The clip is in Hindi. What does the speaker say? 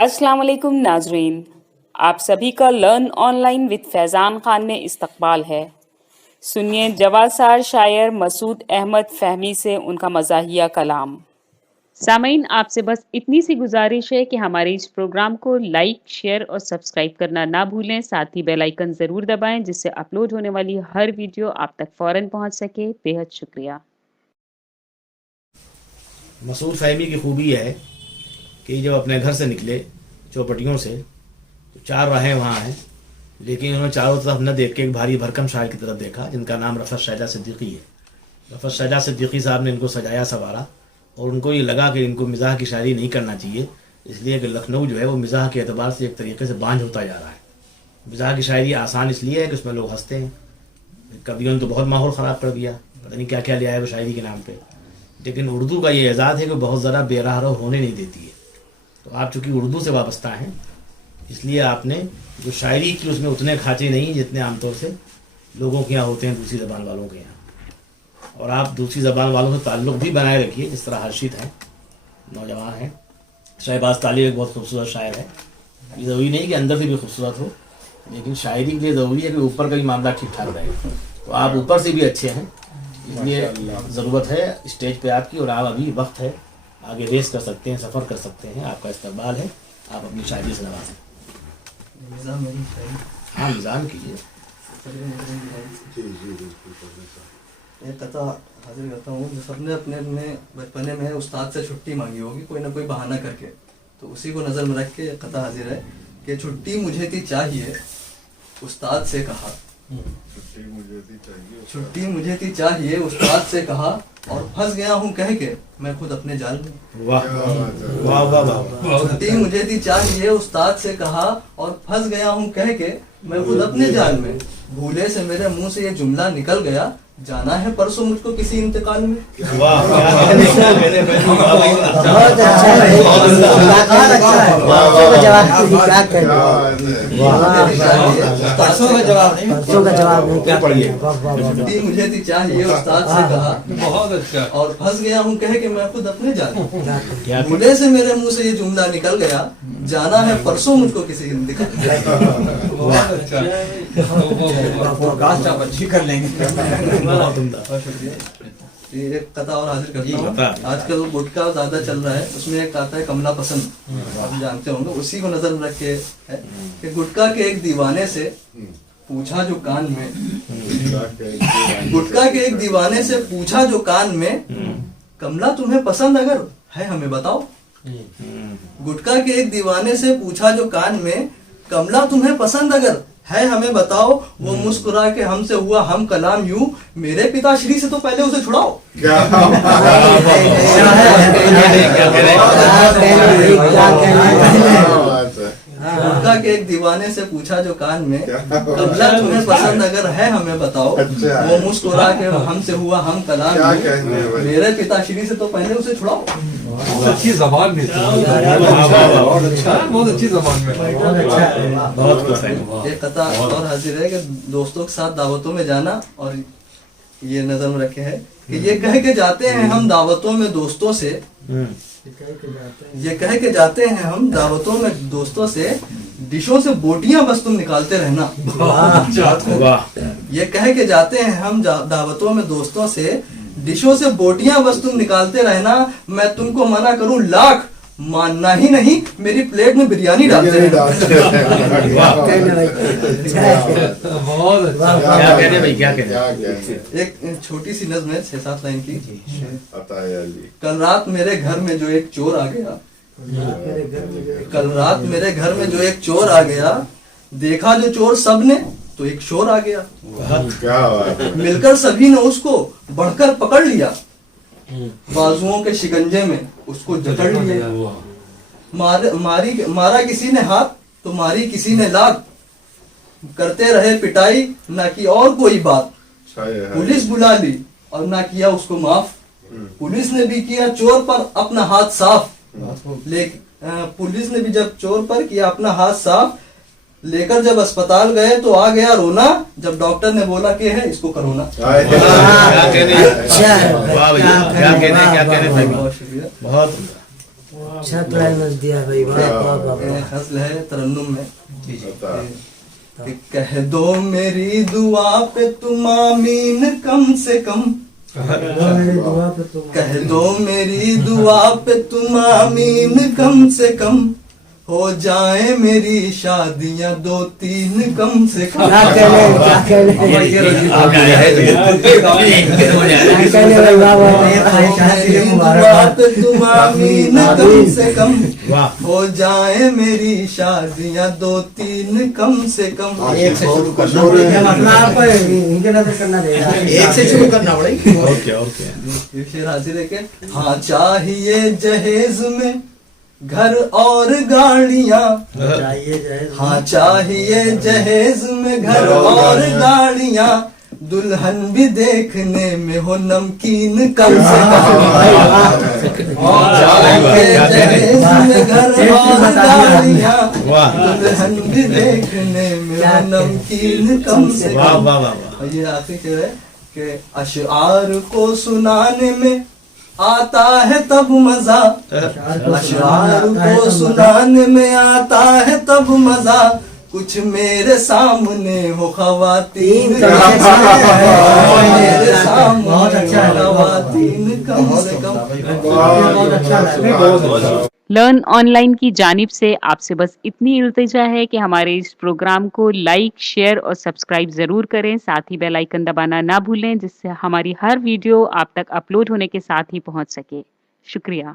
अस्सलाम वालेकुम नाजरीन, आप सभी का learn online with Faizan Khan में इस्तकबाल है। सुनिए जवासार शायर मसूद अहमद फहमी से उनका मज़ाहिया कलाम। सामीन, आपसे बस इतनी सी गुजारिश है कि हमारे इस प्रोग्राम को लाइक, शेयर और सब्सक्राइब करना ना भूलें। साथ ही बेल आइकन ज़रूर दबाएं जिससे अपलोड होने वाली हर वीडियो आप तक फ़ौरन पहुंच सके। बेहद शुक्रिया। मसूद फहमी की खूबी है कि जब अपने घर से निकले चौपटियों से तो चार राहें वहाँ हैं, लेकिन उन्होंने चारों तरफ न देख के एक भारी भरकम शायर की तरफ देखा जिनका नाम रफ़त शहजाद सिद्दीकी है। रफ़त शहजाद सिद्दीकी साहब ने इनको सजाया सवारा और उनको ये लगा कि इनको मिज़ाह की शायरी नहीं करना चाहिए, इसलिए कि लखनऊ जो है वो मिज़ाह के एतबार से एक तरीके से बांझ होता जा रहा है। मिज़ाह की शायरी आसान इसलिए है कि उसमें लोग हंसते हैं। कवियों ने तो बहुत माहौल ख़राब कर दिया, पता नहीं क्या क्या ले आया वो शायरी के नाम पर। लेकिन उर्दू का ये एजाज़ है कि बहुत ज़रा बेराह होने नहीं देती है। तो आप चूँकि उर्दू से वाबस्ता हैं, इसलिए आपने जो शायरी की उसमें उतने खाँचे नहीं जितने आमतौर से लोगों के यहाँ होते हैं दूसरी ज़बान वालों के यहाँ। और आप दूसरी ज़बान वालों से ताल्लुक़ भी बनाए रखिए, जिस तरह हर्षित हैं, नौजवान हैं। शहबाज तालिब एक बहुत खूबसूरत शायर है। ये ज़रूरी नहीं कि अंदर से भी खूबसूरत हो, लेकिन शायरी के लिए ज़रूरी है कि ऊपर का भी मामला ठीक ठाक रहे। तो आप ऊपर से भी अच्छे हैं, इसलिए ज़रूरत है स्टेज पे आपकी, और आप अभी वक्त है, आगे रेस कर सकते हैं, सफ़र कर सकते हैं, आपका इस्तकबाल है, आप अपनी शायरी से नवाजें। हाँ, निज़ाम कीजिए। एक कथा हाजिर करता हूँ। जो सबने अपने अपने बचपने में उस्ताद से छुट्टी मांगी होगी कोई ना कोई बहाना करके, तो उसी को नज़र में रख के कथा हाजिर है कि छुट्टी मुझे थी चाहिए उस्ताद से कहा, छुट्टी मुझे थी चाहिए उस्ताद से कहा, और फंस गया हूँ कह के मैं खुद अपने जाल में। वाह वाह वाह वाह। छुट्टी मुझे थी चाहिए उस्ताद से कहा, और फंस गया हूँ कह के मैं खुद अपने जाल में। भूले से मेरे मुंह से ये जुमला निकल गया, जाना है परसों मुझको किसी इंतकाल में। वाह, बहुत अच्छा है, परसों का जवाब नहीं क्या पढ़िए। छुट्टी मुझे थी चाहिए उस्ताद से कहा, बहुत अच्छा, और फंस गया हूँ कह के मैं खुद अपने जाल में। भूले से मेरे मुंह से ये जुमला निकल गया, जाना है परसों मुझको किसी इंतकाल में। बहुत अच्छा। आप अच्छी कर लेंगे। ये एक कथा और हाजिर करता हूँ। आजकल गुटखा ज्यादा चल रहा है, उसमें एक आता है कमला पसंद, आप जानते होंगे, उसी को नजर में रख के है कि गुटखा के एक दीवाने से पूछा जो कान में, गुटखा के एक दीवाने से पूछा जो कान में, कमला तुम्हें पसंद अगर है हमें बताओ। गुटखा के एक दीवाने से पूछा जो कान में, कमला तुम्हें पसंद अगर है हमें बताओ। वो मुस्कुरा के हमसे हुआ हम कलाम यूं, मेरे पिताश्री से तो पहले उसे छुड़ाओ। गुटखा के एक दीवाने से पूछा जो कान में, कमला तुम्हें पसंद अगर है हमें बताओ। वो मुस्कुरा के हमसे हुआ हम कलाम यूं, मेरे पिताश्री से तो पहले उसे छुड़ाओ। बहुत अच्छी जबान में, बहुत अच्छा, बहुत अच्छी जबान में, बहुत खुश है। एक कथा और हाजिर है कि दोस्तों के साथ दावतों में जाना, और ये नजर में रखे है कि ये कह के जाते हैं हम दावतों में दोस्तों से, ये कह के जाते हैं हम दावतों में दोस्तों से, डिशों से बोटियां बस तुम निकालते रहना। वाह। ये कह के जाते हैं हम दावतों में दोस्तों से, डिशों से बोटियां बस तुम निकालते रहना। मैं तुमको मना करूं लाख, मानना ही नहीं, मेरी प्लेट में बिरयानी डालते रहना। बहुत अच्छा। क्या कह रहे भाई, क्या कह रहे? एक छोटी सी नज़्म है 6-7 लाइन की। कल रात मेरे घर में जो एक चोर आ गया, कल रात मेरे घर में जो एक चोर आ गया, देखा जो चोर सबने तो एक शोर आ गया। मिलकर सभी ने उसको बढ़कर पकड़ लिया, बाजुओं के शिकंजे में उसको जकड़ लिया। मारा किसी ने हाथ तो मारी किसी ने लात, करते रहे पिटाई ना की और कोई बात। पुलिस बुला ली और ना किया उसको माफ, पुलिस ने भी किया चोर पर अपना हाथ साफ। पुलिस ने भी जब चोर पर किया अपना हाथ साफ, लेकर जब अस्पताल गए तो आ गया रोना, जब डॉक्टर ने बोला कि है इसको कोरोना। क्या कहने, क्या कहने भाई, बहुत अच्छा क्लाइमेक्स दिया भाई, वाह वाह वाह। हसल है तरन्नुम में कि कह दो मेरी दुआ पे तुम आमीन कम से कम, मेरी दुआ पे तुम कह दो मेरी दुआ पे तुम आमीन कम से कम, हो जाए मेरी शादियां 2-3 कम से कम। क्या कहने वाह वाह। मेरी दुआ पे तुम आमीन कम से कम, वाह। हो जाए मेरी शादियां 2-3 कम से कम। एक से शुरू करना पड़ेगा, मतलब आपको इनके नजर करना देगा, एक से शुरू करना पड़ेगा। और क्या ये शेर हाजिर है कि हाँ चाहिए जहेज में घर और गाड़ियाँ, हाँ चाहिए जहेज में घर और गाड़ियाँ, दुल्हन भी देखने में हो नमकीन कम से कम। चाहिए जहेज में घर और गाड़ियाँ, दुल्हन भी देखने में हो नमकीन कम से वाह कम। वाह वाह वाह। और ये आखिरी शेर है कि अशआर को सुनाने में आता है तब मजा, अशआर को सुनाने में आता है तब मजा, कुछ मेरे सामने हो खवातीन, मेरे सामने हो खवातीन कम से कम। बहुत अच्छा लगा। लर्न ऑनलाइन की जानिब से आपसे बस इतनी इल्तिजा है कि हमारे इस प्रोग्राम को लाइक, शेयर और सब्सक्राइब ज़रूर करें। साथ ही बेल आइकन दबाना ना भूलें, जिससे हमारी हर वीडियो आप तक अपलोड होने के साथ ही पहुंच सके। शुक्रिया।